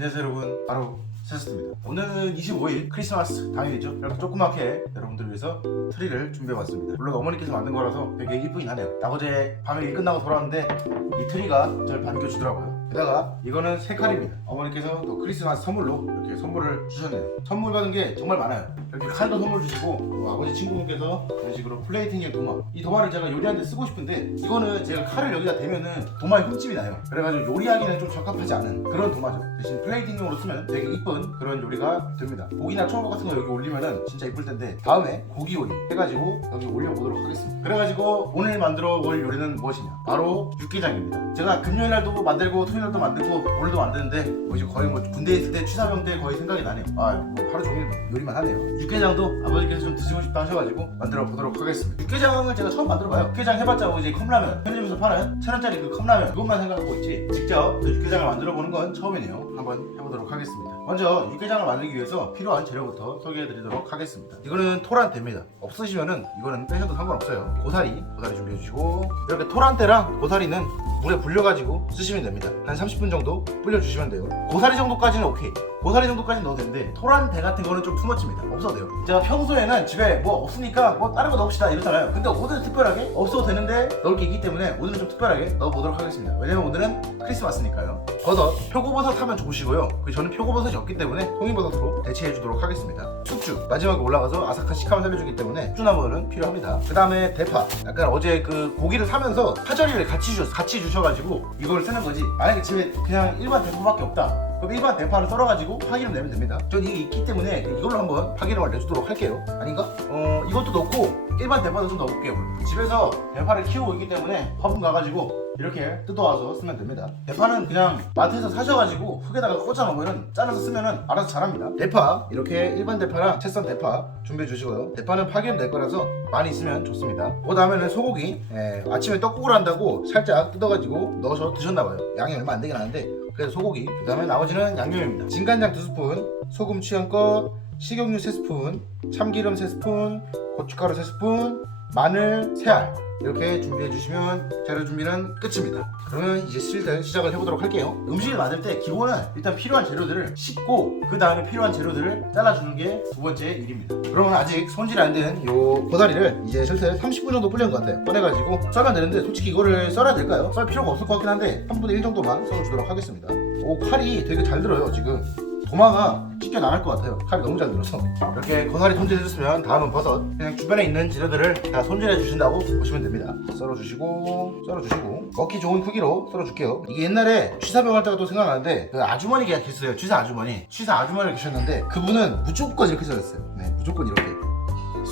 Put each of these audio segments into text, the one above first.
안녕하세요 여러분. 바로 세스트입니다. 오늘은 25일 크리스마스 당일이죠. 그래서 조그맣게 여러분들 위해서 트리를 준비해봤습니다. 물론 어머니께서 만든 거라서 되게 이쁘긴 하네요. 나 어제 밤에 일 끝나고 돌아왔는데 이 트리가 저를 반겨주더라고요 게다가 이거는 새 칼입니다. 어머니께서 또 크리스마스 선물로 이렇게 선물을 주셨네요. 선물 받은 게 정말 많아요. 이렇게 칼도 선물 주시고 또 아버지 친구분께서 이런 식으로 플레이팅의 도마. 이 도마를 제가 요리하는데 쓰고 싶은데 이거는 제가 칼을 여기다 대면은 도마에 흠집이 나요. 그래가지고 요리하기는 좀 적합하지 않은 그런 도마죠. 대신 플레이팅용으로 쓰면 되게 이쁜 그런 요리가 됩니다. 고기나 초밥 같은 거 여기 올리면은 진짜 이쁠 텐데 다음에 고기 요리 해가지고 여기 올려보도록 하겠습니다. 그래가지고 오늘 만들어 볼 요리는 무엇이냐? 바로 육개장입니다. 제가 금요일 날도 만들고 토요일 날도 만들고 오늘도 만드는데 뭐 이제 거의 뭐 군대에 있을 때 취사병 때 거의 생각이 나네요. 아 뭐 하루 종일 요리만 하네요. 육개장도 아버지께서 좀 드시고 싶다 하셔가지고 만들어 보도록 하겠습니다. 육개장을 제가 처음 만들어봐요. 육개장 해봤자 뭐 이제 컵라면 편의점에서 파는 천 원짜리 그 컵라면 그것만 생각하고 있지 직접 그 육개장을 만들어 보는 건 처음이네요. 한번 해보도록 하겠습니다. 먼저 육개장을 만들기 위해서 필요한 재료부터 소개해 드리도록 하겠습니다. 이거는 토란대입니다. 없으시면은 이거는 빼셔도 상관없어요. 고사리 고사리 준비해 주시고 이렇게 토란대랑 고사리는 물에 불려가지고 쓰시면 됩니다. 한 30분 정도 불려주시면 돼요. 고사리 정도까지는 오케이. 고사리 정도까지는 넣어도 되는데 토란대 같은 거는 좀 투머치입니다. 없어도 돼요. 제가 평소에는 집에 뭐 없으니까 뭐 다른 거 넣읍시다. 이러잖아요. 근데 오늘은 특별하게 없어도 되는데 넣을 게 있기 때문에 오늘은 좀 특별하게 넣어보도록 하겠습니다. 왜냐면 오늘은 크리스마스니까요. 버섯 표고버섯 하면 좋으시고요. 그 저는 표고버섯이 없기 때문에 송이버섯으로 대체해 주도록 하겠습니다. 숙주. 마지막에 올라가서 아삭한 식감을 살려주기 때문에 숙주나물은 필요합니다. 그 다음에 대파. 약간 어제 그 고기를 사면서 파절이를 같이 주셨어 같이 주셔가지고 이걸 쓰는 거지. 만약에 집에 그냥 일반 대파밖에 없다 그럼 일반 대파를 썰어가지고 파기름 내면 됩니다. 전 이게 있기 때문에 이걸로 한번 파기름을 내주도록 할게요. 아닌가? 어 이것도 넣고 일반 대파도 좀 넣어볼게요. 집에서 대파를 키우고 있기 때문에 화분 가가지고 이렇게 뜯어와서 쓰면 됩니다. 대파는 그냥 마트에서 사셔가지고 흙에다가 꽂아 놓으면 잘라서 쓰면은 알아서 자랍니다. 대파 이렇게 일반 대파랑 채썬 대파 준비해 주시고요. 대파는 파기름 낼 거라서 많이 있으면 좋습니다. 그 다음에는 소고기 예, 아침에 떡국을 한다고 살짝 뜯어가지고 넣어서 드셨나봐요. 양이 얼마 안 되긴 하는데 그래서 소고기. 그 다음에 나머지는 양념입니다. 진간장 2스푼 소금 취향껏 식용유 3스푼 참기름 3스푼 고춧가루 3스푼 마늘 3알 이렇게 준비해 주시면 재료 준비는 끝입니다. 그러면 이제 슬슬 시작을 해보도록 할게요. 음식을 만들 때 기본은 일단 필요한 재료들을 씻고 그 다음에 필요한 재료들을 잘라주는 게 두 번째 일입니다. 그러면 아직 손질이 안된 요 고다리를 이제 슬슬 30분 정도 불린 것 같아요. 꺼내가지고 썰면 되는데 솔직히 이거를 썰어야 될까요? 썰 필요가 없을 것 같긴 한데 3분의 1 정도만 썰어주도록 하겠습니다. 오 칼이 되게 잘 들어요 지금. 도마가 쉽게 나갈 것 같아요. 칼이 너무 잘 들어서. 이렇게 고사리 손질해줬으면 다음은 버섯. 그냥 주변에 있는 재료들을 다 손질해 주신다고 보시면 됩니다. 썰어주시고 썰어주시고. 먹기 좋은 크기로 썰어줄게요. 이게 옛날에 취사병 할 때가 또 생각나는데 그 아주머니 계셨어요. 취사 아주머니. 취사 아주머니 계셨는데 그분은 무조건 이렇게 썰었어요. 네 무조건 이렇게.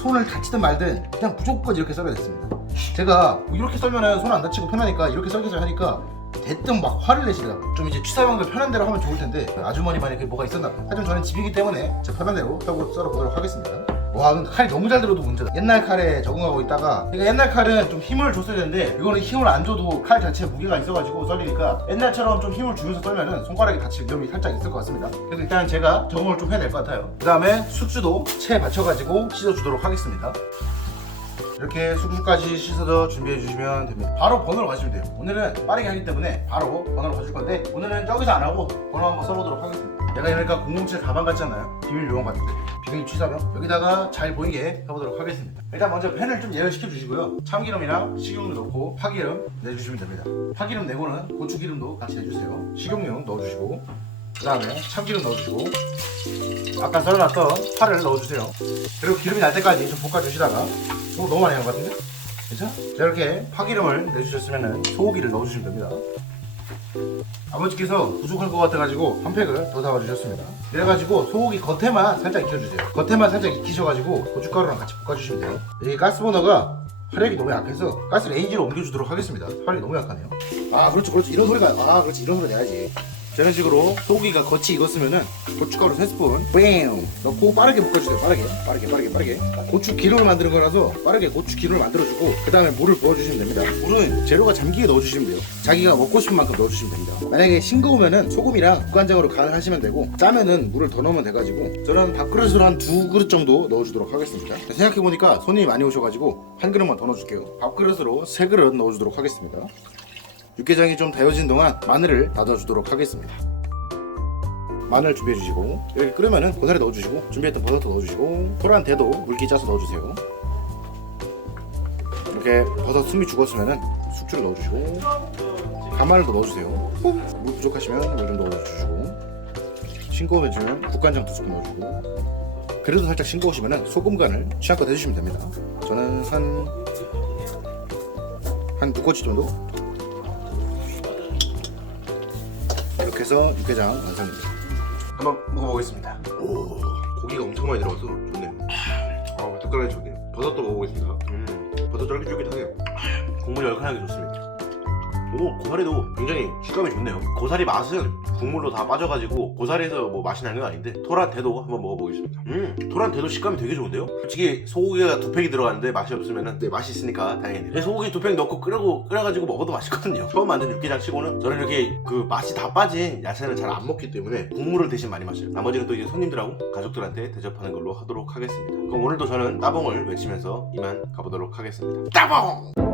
손을 다치든 말든 그냥 무조건 이렇게 썰어야 됐습니다. 제가 이렇게 썰면은 손 안 다치고 편하니까 이렇게 썰기를 하니까 대뜸 막 화를 내시더라고요 좀 이제 취사병들 편한 대로 하면 좋을 텐데 아주머니만의 그게 뭐가 있었나 하지만 저는 집이기 때문에 제 편한 대로 떡으로 썰어보도록 하겠습니다. 와 근데 칼이 너무 잘 들어도 문제다. 옛날 칼에 적응하고 있다가 그러니까 옛날 칼은 좀 힘을 줬어야 되는데 이거는 힘을 안 줘도 칼 자체에 무게가 있어가지고 썰리니까 옛날처럼 좀 힘을 주면서 썰면은 손가락이 다칠 위험이 살짝 있을 것 같습니다. 그래서 일단 제가 적응을 좀 해야 될 것 같아요. 그 다음에 숙주도 채에 받쳐가지고 씻어주도록 하겠습니다 이렇게 숙주까지 씻어서 준비해 주시면 됩니다. 바로 번호로 가시면 돼요. 오늘은 빠르게 하기 때문에 바로 번호로 가실 건데 오늘은 저기서 안 하고 번호 한번 써보도록 하겠습니다. 내가 그러니까 007 가방 같잖아요. 비밀 요원 같은데 비밀 취사병 여기다가 잘 보이게 해보도록 하겠습니다. 일단 먼저 팬을 좀 예열시켜 주시고요. 참기름이랑 식용유 넣고 파기름 내주시면 됩니다. 파기름 내고는 고추기름도 같이 내주세요. 식용유 넣어주시고 그 다음에 참기름 넣어주시고 아까 썰어놨던 파를 넣어주세요. 그리고 기름이 날 때까지 좀 볶아주시다가 어, 너무 많이 한 것 같은데? 괜찮아? 자, 이렇게 파기름을 내주셨으면 소고기를 넣어주시면 됩니다. 아버지께서 부족할 것 같아가지고 한 팩을 더 사와주셨습니다. 그래가지고 소고기 겉에만 살짝 익혀주세요. 겉에만 살짝 익히셔가지고 고춧가루랑 같이 볶아주시면 돼요. 이 가스버너가 화력이 너무 약해서 가스 레인지로 옮겨주도록 하겠습니다. 화력이 너무 약하네요. 아, 그렇죠, 그렇죠. 이런 소리가, 아, 그렇지. 이런 소리 내야지. 자, 이런 식으로 소고기가 겉이 익었으면은 고춧가루 3스푼. 뺑 넣고 빠르게 볶아주세요. 빠르게. 빠르게 빠르게 빠르게. 고추 기름을 만드는 거라서 빠르게 고추 기름을 만들어주고 그 다음에 물을 부어주시면 됩니다. 물은 재료가 잠기게 넣어주시면 돼요. 자기가 먹고 싶은 만큼 넣어주시면 됩니다. 만약에 싱거우면은 소금이랑 국간장으로 간을 하시면 되고 짜면은 물을 더 넣으면 돼가지고 저는 밥그릇으로 한 두 그릇 정도 넣어주도록 하겠습니다. 생각해보니까 손님이 많이 오셔가지고 한 그릇만 더 넣어줄게요. 밥그릇으로 세 그릇 넣어주도록 하겠습니다 육개장이 좀 데워진 동안 마늘을 다져주도록 하겠습니다. 마늘 준비해 주시고 이렇게 끓으면은 고사리 넣어주시고 준비했던 버섯도 넣어주시고 토란 대도 물기 짜서 넣어주세요. 이렇게 버섯 숨이 죽었으면은 숙주를 넣어주시고 간마늘도 넣어주세요. 물 부족하시면 물좀 넣어주시고 싱거워지면 국간장 두 스푼 넣어주고 그래도 살짝 싱거우시면은 소금 간을 취향껏 해주시면 됩니다. 저는 한한 두 꼬치 정도 이렇게 해서 육개장 완성입니다. 한번 먹어보겠습니다. 오. 고기가 엄청 많이 들어가서 좋네요. 아 뜨끈하게 좋네요. 버섯도 먹어보겠습니다. 음. 버섯 쫄깃쫄깃하네요. 국물이 얼큰하게 좋습니다 오 고사리도 굉장히 식감이 좋네요. 고사리 맛은 국물로 다 빠져가지고 고사리에서 뭐 맛이 나는 건 아닌데 토란 대도 한번 먹어보겠습니다. 음 토란 대도 식감이 되게 좋은데요? 솔직히 소고기가 두 팩이 들어갔는데 맛이 없으면 네, 맛이 있으니까 다행이네요 소고기 두 팩 넣고 끓여고 끓여가지고 먹어도 맛있거든요. 처음 만든 육개장 치고는 저는 이렇게 그 맛이 다 빠진 야채는 잘안 먹기 때문에 국물을 대신 많이 마셔요. 나머지는 또 이제 손님들하고 가족들한테 대접하는 걸로 하도록 하겠습니다. 그럼 오늘도 저는 따봉을 외치면서 이만 가보도록 하겠습니다. 따봉